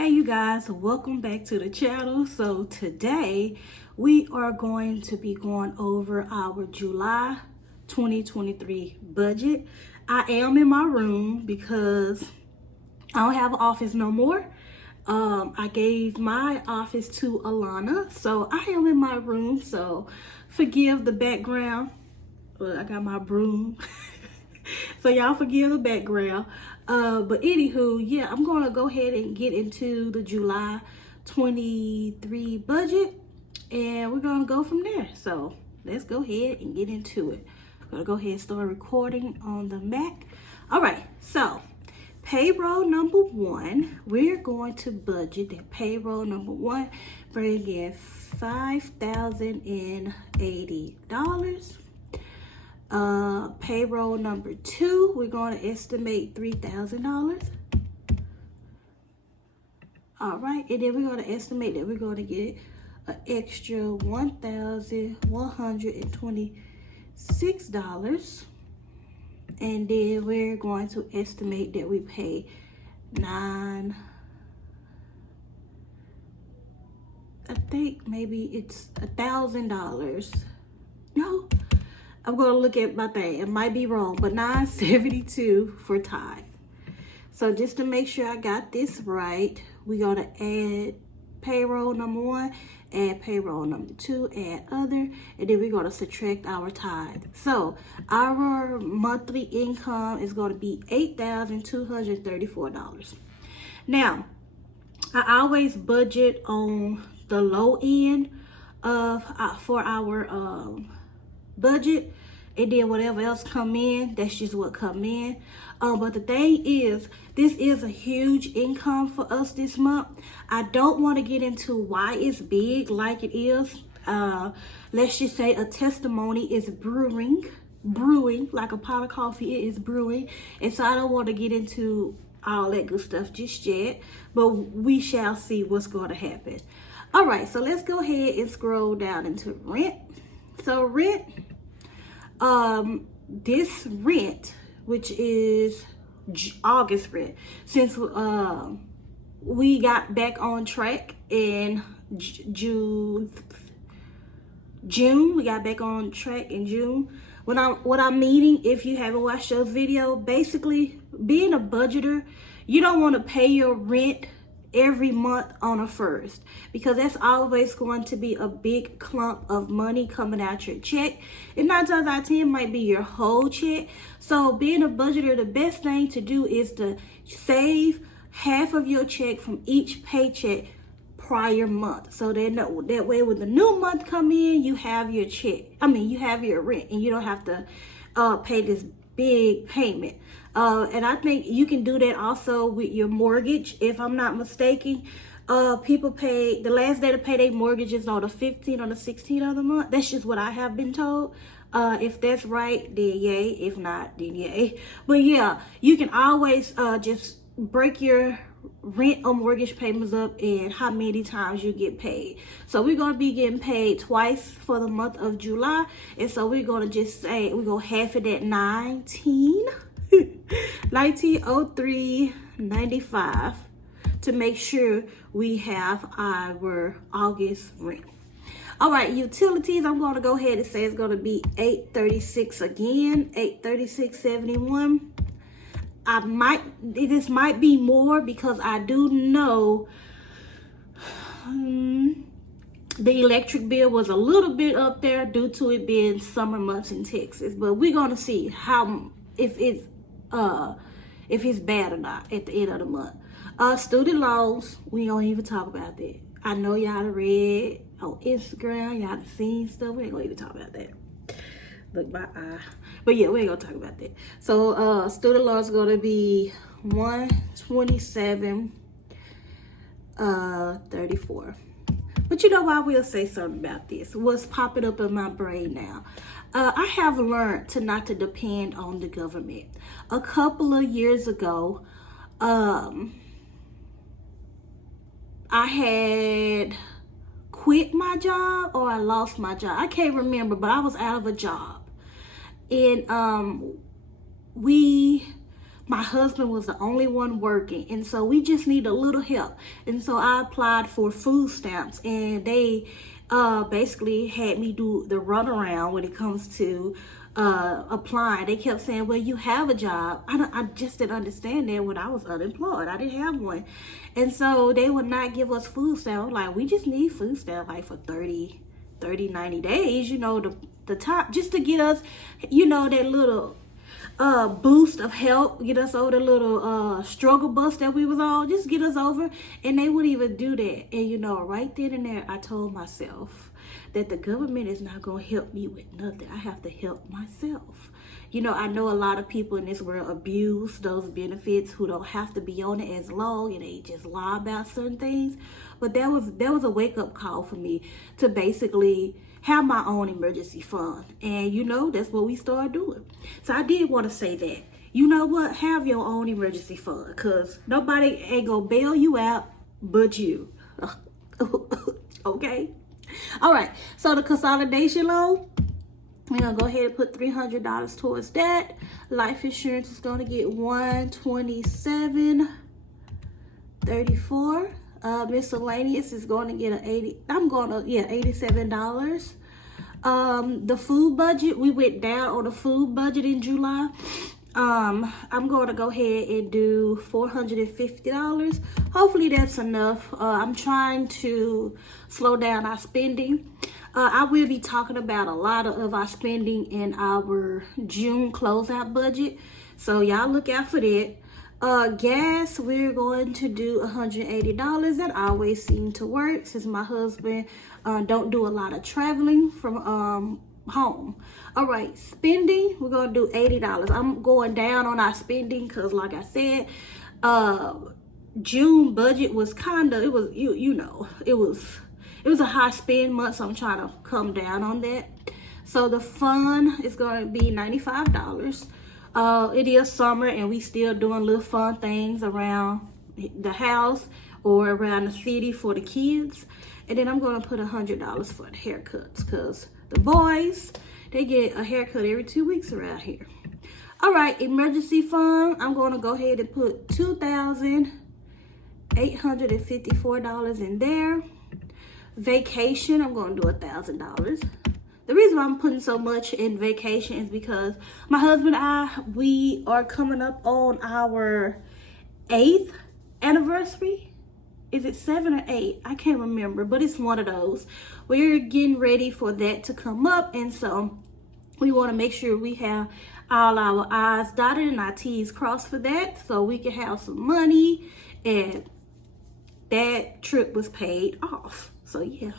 Hey you guys, welcome back to the channel. So today we are going to be going over our July 2023 budget. I am in my room because I don't have an office no more. I gave my office to Alana, so I am in my room, so forgive the background. I got my broom. So y'all forgive the background. But anywho, yeah, I'm going to go ahead and get into the July 23 budget, and we're going to go from there. So let's go ahead and get into it. I'm going to go ahead and start recording on the Mac. All right, so payroll number one, we're going to budget that payroll number one, bring in $5,080. Payroll number two, we're going to estimate $3,000. All right, and then we're going to estimate that we're going to get an extra $1,126. And then we're going to estimate that we pay I think maybe it's $1,000. No, I'm going to look at my thing. It might be wrong, but $972 for tithe. So just to make sure I got this right, we're going to add payroll number one, add payroll number two, add other, and then we're going to subtract our tithe. So our monthly income is going to be $8,234. Now, I always budget on the low end of for our budget, and then whatever else come in, that's just what come in. But the thing is, this is a huge income for us this month. I don't want to get into why it's big like it is. Let's just say a testimony is brewing like a pot of coffee. It is brewing, and so I don't want to get into all that good stuff just yet, but we shall see what's going to happen. All right, so let's go ahead and scroll down into rent. So rent, this rent, which is August rent, since we got back on track in June, we got back on track in June. What I'm meaning, if you haven't watched those video, basically being a budgeter, you don't want to pay your rent every month on a first, because that's always going to be a big clump of money coming out your check, and 9 times out of 10 might be your whole check. So being a budgeter, the best thing to do is to save half of your check from each paycheck prior month, so that way when the new month come in, you have your check, you have your rent, and you don't have to pay this big payment. And I think you can do that also with your mortgage. If I'm not mistaken, people pay, the last day to pay their mortgage is on the 15th or the 16th of the month. That's just what I have been told. If that's right, then yay. If not, then yay. But yeah, you can always just break your rent or mortgage payments up and how many times you get paid. So we're going to be getting paid twice for the month of July, and so we're going to just say we're going to half it at $1903.95 to make sure we have our August rent. All right, utilities, I'm going to go ahead and say it's going to be $836 again, $836.71. This might be more because I do know the electric bill was a little bit up there due to it being summer months in Texas, but we're going to see how if it's bad or not at the end of the month. Student loans, we don't even talk about that. I know y'all read on Instagram, y'all seen stuff. We ain't gonna even talk about that. Look, my eye. But yeah, we ain't gonna talk about that. So student loans is gonna be $127.34. But you know what, I will say something about this. What's popping up in my brain now? I have learned to not to depend on the government. A couple of years ago, I had quit my job or I lost my job. I can't remember, but I was out of a job. And my husband was the only one working, and so we just need a little help. And so I applied for food stamps, and they basically had me do the runaround when it comes to applying. They kept saying, well, you have a job. I just didn't understand that when I was unemployed. I didn't have one. And so they would not give us food stamps. I'm like, we just need food stamps like for 30, 90 days, you know, the top, just to get us, you know, that little boost of help, get us over the little struggle bus that we was on, just get us over. And they wouldn't even do that. And you know, right then and there, I told myself that the government is not going to help me with nothing. I have to help myself. You know, I know a lot of people in this world abuse those benefits who don't have to be on it as long, and they just lie about certain things. But that was a wake-up call for me to basically have my own emergency fund. And you know, that's what we started doing. So I did want to say that, you know what, have your own emergency fund, because nobody ain't gonna bail you out but you. Okay. All right, so the consolidation loan, we're gonna go ahead and put $300 towards that. Life insurance is gonna get $127.34. Miscellaneous is going to get an $87. The food budget, we went down on the food budget in July. I'm going to go ahead and do $450. Hopefully that's enough. I'm trying to slow down our spending. I will be talking about a lot of our spending in our June closeout budget, so y'all look out for that. Gas, we're going to do $180. That always seemed to work since my husband don't do a lot of traveling from home. All right, spending, we're gonna do $80. I'm going down on our spending because, like I said, June budget was kind of, it was it was a high spend month, so I'm trying to come down on that. So the fund is going to be $95. It is summer and we still doing little fun things around the house or around the city for the kids. And then I'm going to put $100 for the haircuts because the boys, they get a haircut every 2 weeks around here. All right, emergency fund, I'm going to go ahead and put $2,854 in there. Vacation, I'm going to do $1,000. The reason why I'm putting so much in vacation is because my husband and I, we are coming up on our 8th anniversary. Is it 7 or 8? I can't remember, but it's one of those. We're getting ready for that to come up, and so we want to make sure we have all our I's dotted and our T's crossed for that, so we can have some money, and that trip was paid off. So yeah.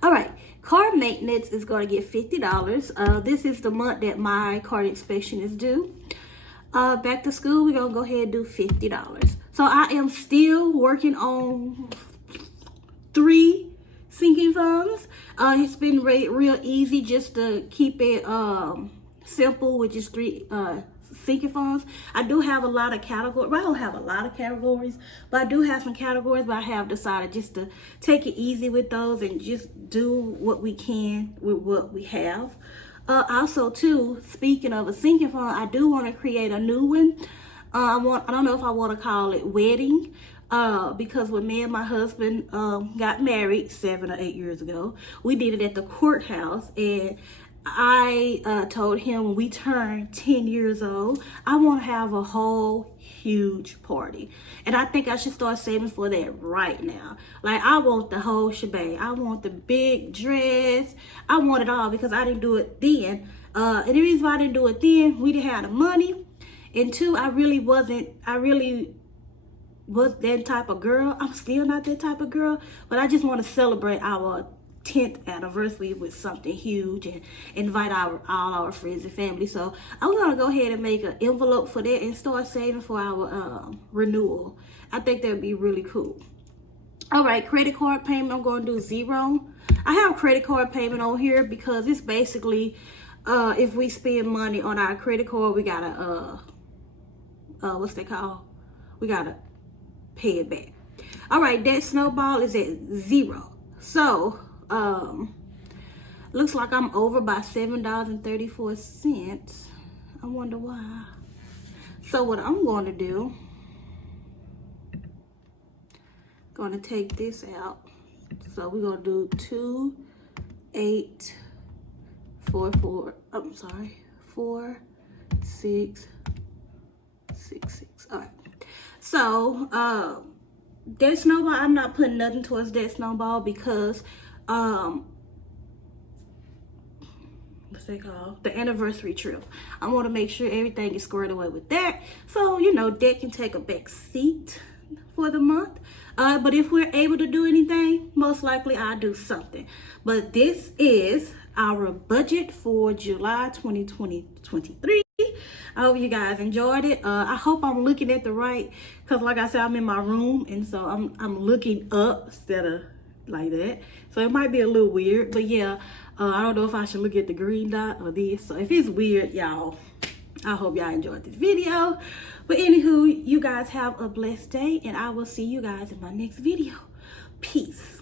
All right, car maintenance is going to get $50. This is the month that my car inspection is due. Back to school, we're going to go ahead and do $50. So I am still working on 3 sinking funds. It's been real easy just to keep it simple with just 3 sinking funds. I do have a lot of categories. Well, I don't have a lot of categories, but I do have some categories, but I have decided just to take it easy with those and just do what we can with what we have. Also too, speaking of a sinking fund, I do want to create a new one. I don't know if I want to call it wedding, because when me and my husband got married 7 or 8 years ago, we did it at the courthouse, and I told him when we turned 10 years old, I want to have a whole huge party. And I think I should start saving for that right now. Like, I want the whole shebang. I want the big dress. I want it all because I didn't do it then. And the reason why I didn't do it then, we didn't have the money. And 2, I really was that type of girl. I'm still not that type of girl, but I just want to celebrate our 10th anniversary with something huge and invite all our friends and family. So I'm gonna go ahead and make an envelope for that and start saving for our renewal. I think that would be really cool. All right, credit card payment, I'm gonna do 0. I have credit card payment on here because it's basically if we spend money on our credit card, we gotta what's that called? We gotta pay it back. All right, that snowball is at 0. So looks like I'm over by $7.34. I wonder why. So what I'm going to do, going to take this out. So we're going to do 2, 8, 4, 4. I'm sorry, 4, 6, 6, 6. All right. So that snowball, I'm not putting nothing towards that snowball because what's they called? The anniversary trip. I want to make sure everything is squared away with that. So, you know, that can take a back seat for the month. But if we're able to do anything, most likely I'll do something. But this is our budget for July 2023. I hope you guys enjoyed it. I hope I'm looking at the right, because like I said, I'm in my room, and so I'm looking up instead of like that. So it might be a little weird, but yeah, I don't know if I should look at the green dot or this. So if it's weird, y'all, I hope y'all enjoyed this video. But anywho, you guys have a blessed day, and I will see you guys in my next video. Peace.